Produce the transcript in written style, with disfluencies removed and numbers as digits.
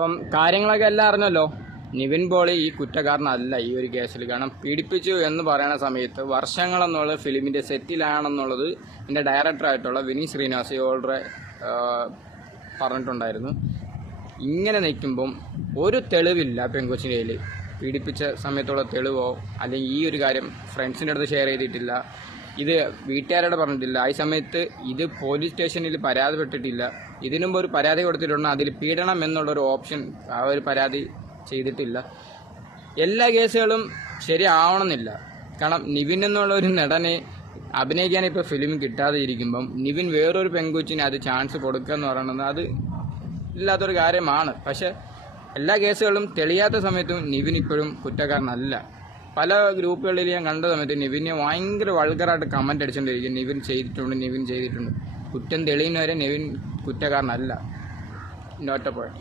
അപ്പം കാര്യങ്ങളൊക്കെ എല്ലാം അറിഞ്ഞല്ലോ. നിവിൻ പോളി ഈ കുറ്റക്കാരനല്ല ഈ ഒരു കേസിൽ. കാരണം പീഡിപ്പിച്ചു എന്ന് പറയുന്ന സമയത്ത് വർഷങ്ങളെന്നുള്ളത് ഫിലിമിൻ്റെ സെറ്റിലാണെന്നുള്ളത് എൻ്റെ ഡയറക്ടറായിട്ടുള്ള വിനീത് ശ്രീനിവാസ് ഓൾറെ പറഞ്ഞിട്ടുണ്ടായിരുന്നു. ഇങ്ങനെ നിൽക്കുമ്പം ഒരു തെളിവില്ല പെങ്കൊച്ചിൻ്റെ കയ്യിൽ. പീഡിപ്പിച്ച സമയത്തുള്ള തെളിവോ അല്ലെങ്കിൽ ഈ ഒരു കാര്യം ഫ്രണ്ട്സിൻ്റെ അടുത്ത് ഷെയർ ചെയ്തിട്ടില്ല, ഇത് വീട്ടുകാരോട് പറഞ്ഞിട്ടില്ല, ഈ സമയത്ത് ഇത് പോലീസ് സ്റ്റേഷനിൽ പരാതിപ്പെട്ടിട്ടില്ല. ഇതിനുമ്പ് ഒരു പരാതി കൊടുത്തിട്ടുണ്ട്, അതിൽ പീഡനം എന്നുള്ളൊരു ഓപ്ഷൻ ആ ഒരു പരാതി ചെയ്തിട്ടില്ല. എല്ലാ കേസുകളും ശരിയാവണമെന്നില്ല. കാരണം നിവിൻ എന്നുള്ള ഒരു നടനെ അഭിനയിക്കാൻ ഇപ്പോൾ ഫിലിം കിട്ടാതെ ഇരിക്കുമ്പം നിവിൻ വേറൊരു പെൺകൊച്ചിന് അത് ചാൻസ് കൊടുക്കുക എന്ന് പറയുന്നത് അത് ഇല്ലാത്തൊരു കാര്യമാണ്. പക്ഷെ എല്ലാ കേസുകളും തെളിയാത്ത സമയത്തും നിവിൻ ഇപ്പോഴും കുറ്റക്കാരനല്ല. പല ഗ്രൂപ്പുകളിൽ ഞാൻ കണ്ട സമയത്ത് നിവിനെ ഭയങ്കര വൾഗറായിട്ട് കമൻ്റ് അടിച്ചുകൊണ്ടിരിക്കും, നിവിൻ ചെയ്തിട്ടുണ്ട്. കുറ്റം തെളിയുന്നവരെ നിവിൻ കുറ്റക്കാരനല്ല. Not a point.